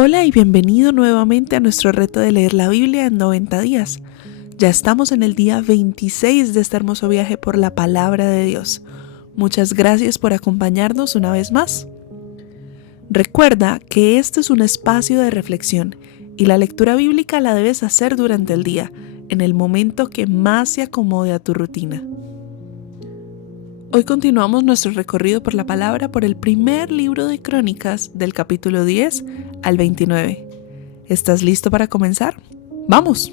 Hola y bienvenido nuevamente a nuestro reto de leer la Biblia en 90 días. Ya estamos en el día 26 de este hermoso viaje por la palabra de Dios. Muchas gracias por acompañarnos una vez más. Recuerda que este es un espacio de reflexión y la lectura bíblica la debes hacer durante el día, en el momento que más se acomode a tu rutina. Hoy continuamos nuestro recorrido por la palabra por el primer libro de Crónicas del capítulo 10 al 29. ¿Estás listo para comenzar? ¡Vamos!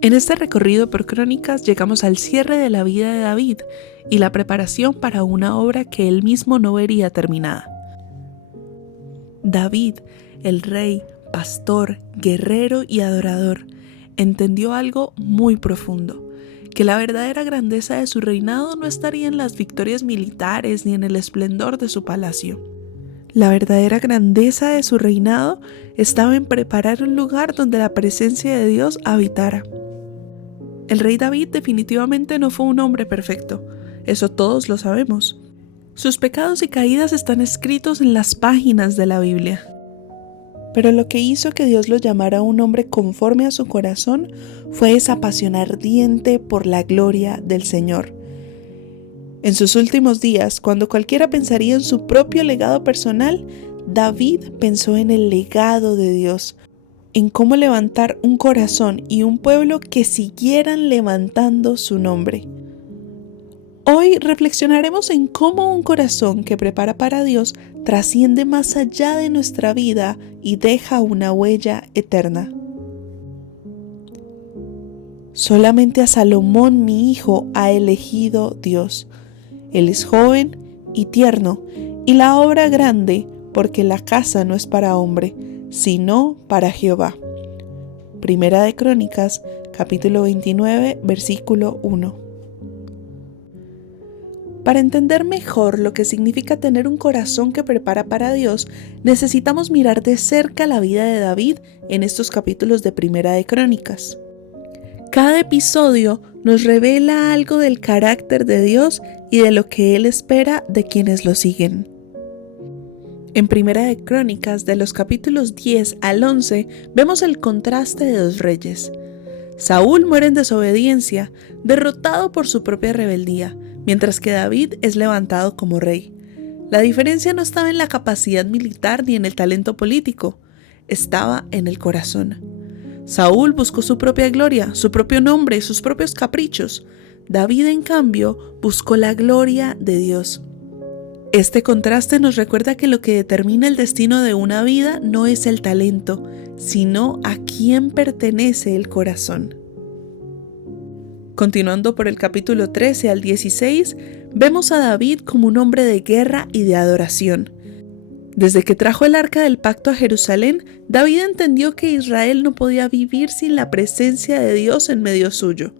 En este recorrido por Crónicas llegamos al cierre de la vida de David y la preparación para una obra que él mismo no vería terminada. David, el rey, pastor, guerrero y adorador, entendió algo muy profundo: que la verdadera grandeza de su reinado no estaría en las victorias militares ni en el esplendor de su palacio. La verdadera grandeza de su reinado estaba en preparar un lugar donde la presencia de Dios habitara. El rey David definitivamente no fue un hombre perfecto, eso todos lo sabemos. Sus pecados y caídas están escritos en las páginas de la Biblia. Pero lo que hizo que Dios lo llamara un hombre conforme a su corazón fue esa pasión ardiente por la gloria del Señor. En sus últimos días, cuando cualquiera pensaría en su propio legado personal, David pensó en el legado de Dios, en cómo levantar un corazón y un pueblo que siguieran levantando su nombre. Hoy reflexionaremos en cómo un corazón que prepara para Dios trasciende más allá de nuestra vida y deja una huella eterna. Solamente a Salomón, mi hijo, ha elegido Dios. Él es joven y tierno, y la obra grande, porque la casa no es para hombre, sino para Jehová. Primera de Crónicas, capítulo 29, versículo 1. Para entender mejor lo que significa tener un corazón que prepara para Dios, necesitamos mirar de cerca la vida de David en estos capítulos de Primera de Crónicas. Cada episodio nos revela algo del carácter de Dios y de lo que Él espera de quienes lo siguen. En Primera de Crónicas, de los capítulos 10 al 11, vemos el contraste de dos reyes. Saúl muere en desobediencia, derrotado por su propia rebeldía, mientras que David es levantado como rey. La diferencia no estaba en la capacidad militar ni en el talento político, estaba en el corazón. Saúl buscó su propia gloria, su propio nombre, sus propios caprichos. David, en cambio, buscó la gloria de Dios. Este contraste nos recuerda que lo que determina el destino de una vida no es el talento, sino a quién pertenece el corazón. Continuando por el capítulo 13 al 16, vemos a David como un hombre de guerra y de adoración. Desde que trajo el arca del pacto a Jerusalén, David entendió que Israel no podía vivir sin la presencia de Dios en medio suyo.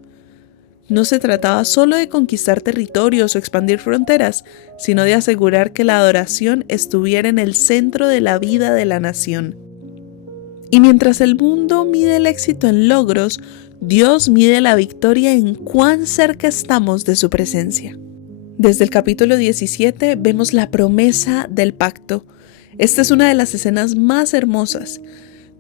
No se trataba solo de conquistar territorios o expandir fronteras, sino de asegurar que la adoración estuviera en el centro de la vida de la nación. Y mientras el mundo mide el éxito en logros, Dios mide la victoria en cuán cerca estamos de su presencia. Desde el capítulo 17 vemos la promesa del pacto. Esta es una de las escenas más hermosas.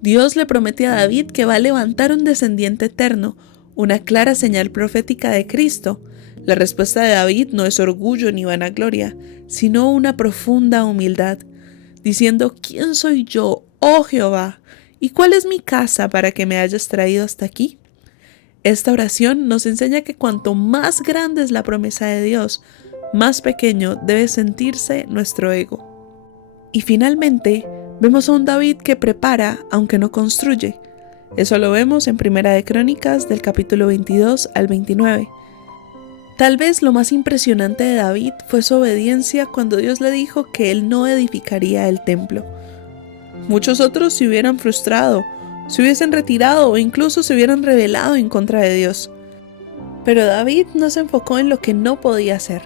Dios le promete a David que va a levantar un descendiente eterno, una clara señal profética de Cristo. La respuesta de David no es orgullo ni vanagloria, sino una profunda humildad, diciendo: ¿quién soy yo, oh Jehová? ¿Y cuál es mi casa para que me hayas traído hasta aquí? Esta oración nos enseña que cuanto más grande es la promesa de Dios, más pequeño debe sentirse nuestro ego. Y finalmente, vemos a un David que prepara, aunque no construye. Eso lo vemos en Primera de Crónicas, del capítulo 22 al 29. Tal vez lo más impresionante de David fue su obediencia cuando Dios le dijo que él no edificaría el templo. Muchos otros se hubieran frustrado, se hubiesen retirado o incluso se hubieran rebelado en contra de Dios. Pero David no se enfocó en lo que no podía hacer,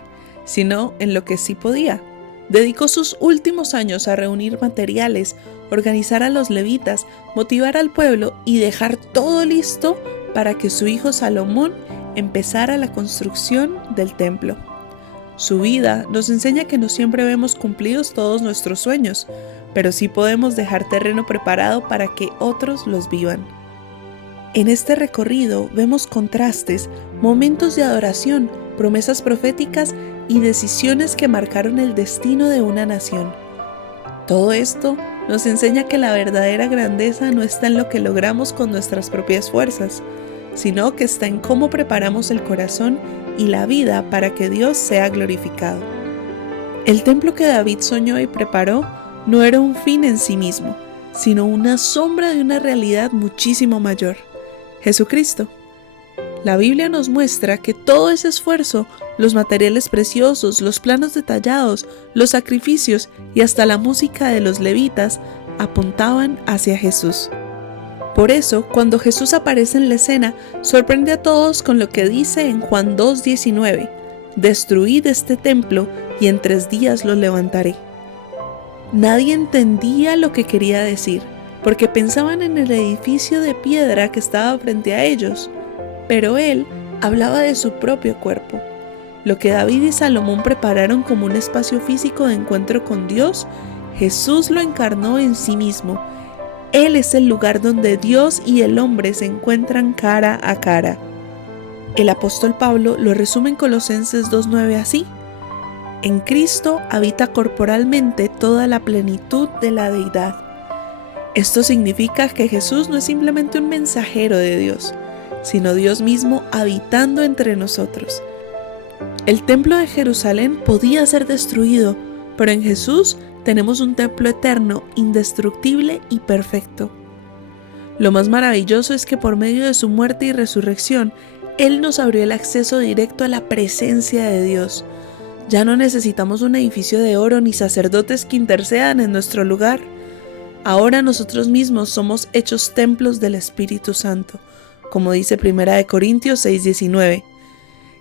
sino en lo que sí podía. Dedicó sus últimos años a reunir materiales, organizar a los levitas, motivar al pueblo y dejar todo listo para que su hijo Salomón empezara la construcción del templo. Su vida nos enseña que no siempre vemos cumplidos todos nuestros sueños, pero sí podemos dejar terreno preparado para que otros los vivan. En este recorrido vemos contrastes, momentos de adoración, promesas proféticas y decisiones que marcaron el destino de una nación. Todo esto nos enseña que la verdadera grandeza no está en lo que logramos con nuestras propias fuerzas, sino que está en cómo preparamos el corazón y la vida para que Dios sea glorificado. El templo que David soñó y preparó no era un fin en sí mismo, sino una sombra de una realidad muchísimo mayor: Jesucristo. La Biblia nos muestra que todo ese esfuerzo, los materiales preciosos, los planos detallados, los sacrificios y hasta la música de los levitas apuntaban hacia Jesús. Por eso, cuando Jesús aparece en la escena, sorprende a todos con lo que dice en Juan 2:19: «Destruid este templo y en 3 días lo levantaré». Nadie entendía lo que quería decir, porque pensaban en el edificio de piedra que estaba frente a ellos, pero él hablaba de su propio cuerpo. Lo que David y Salomón prepararon como un espacio físico de encuentro con Dios, Jesús lo encarnó en sí mismo. Él es el lugar donde Dios y el hombre se encuentran cara a cara. El apóstol Pablo lo resume en Colosenses 2:9 así: «En Cristo habita corporalmente toda la plenitud de la deidad». Esto significa que Jesús no es simplemente un mensajero de Dios, sino Dios mismo habitando entre nosotros. El templo de Jerusalén podía ser destruido, pero en Jesús tenemos un templo eterno, indestructible y perfecto. Lo más maravilloso es que por medio de su muerte y resurrección, Él nos abrió el acceso directo a la presencia de Dios. Ya no necesitamos un edificio de oro ni sacerdotes que intercedan en nuestro lugar. Ahora nosotros mismos somos hechos templos del Espíritu Santo, como dice 1 Corintios 6:19.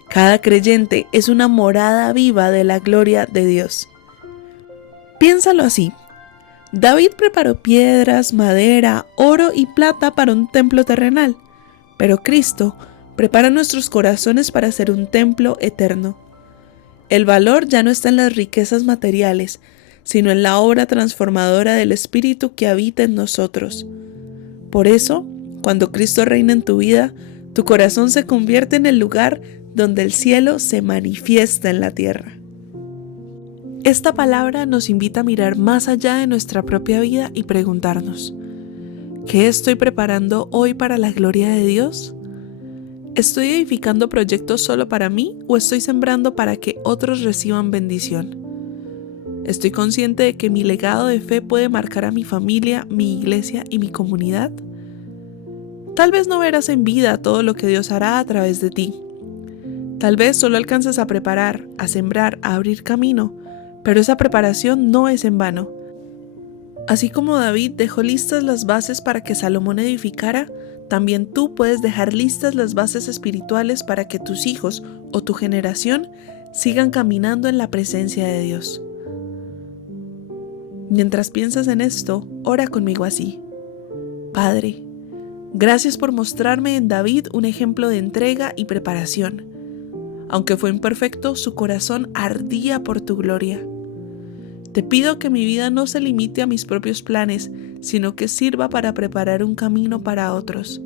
Cada creyente es una morada viva de la gloria de Dios. Piénsalo así: David preparó piedras, madera, oro y plata para un templo terrenal, pero Cristo prepara nuestros corazones para ser un templo eterno. El valor ya no está en las riquezas materiales, sino en la obra transformadora del Espíritu que habita en nosotros. Por eso, cuando Cristo reina en tu vida, tu corazón se convierte en el lugar donde el cielo se manifiesta en la tierra. Esta palabra nos invita a mirar más allá de nuestra propia vida y preguntarnos: ¿qué estoy preparando hoy para la gloria de Dios? ¿Estoy edificando proyectos solo para mí o estoy sembrando para que otros reciban bendición? ¿Estoy consciente de que mi legado de fe puede marcar a mi familia, mi iglesia y mi comunidad? Tal vez no verás en vida todo lo que Dios hará a través de ti. Tal vez solo alcances a preparar, a sembrar, a abrir camino, pero esa preparación no es en vano. Así como David dejó listas las bases para que Salomón edificara, también tú puedes dejar listas las bases espirituales para que tus hijos o tu generación sigan caminando en la presencia de Dios. Mientras piensas en esto, ora conmigo así: Padre, gracias por mostrarme en David un ejemplo de entrega y preparación. Aunque fue imperfecto, su corazón ardía por tu gloria. Te pido que mi vida no se limite a mis propios planes, sino que sirva para preparar un camino para otros.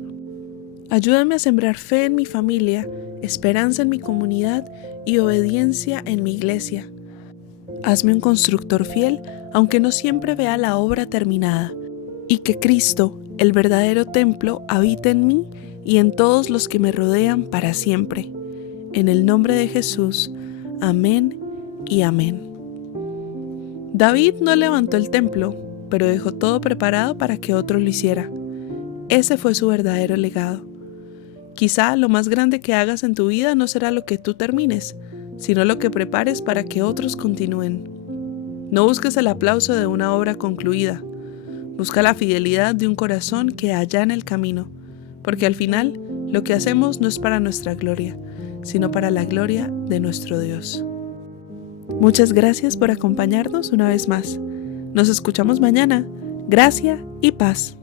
Ayúdame a sembrar fe en mi familia, esperanza en mi comunidad y obediencia en mi iglesia. Hazme un constructor fiel, aunque no siempre vea la obra terminada, y que Cristo, el verdadero templo, habite en mí y en todos los que me rodean para siempre. En el nombre de Jesús, amén y amén. David no levantó el templo, pero dejó todo preparado para que otro lo hiciera. Ese fue su verdadero legado. Quizá lo más grande que hagas en tu vida no será lo que tú termines, sino lo que prepares para que otros continúen. No busques el aplauso de una obra concluida. Busca la fidelidad de un corazón que allana el camino, porque al final lo que hacemos no es para nuestra gloria, sino para la gloria de nuestro Dios. Muchas gracias por acompañarnos una vez más. Nos escuchamos mañana. Gracia y paz.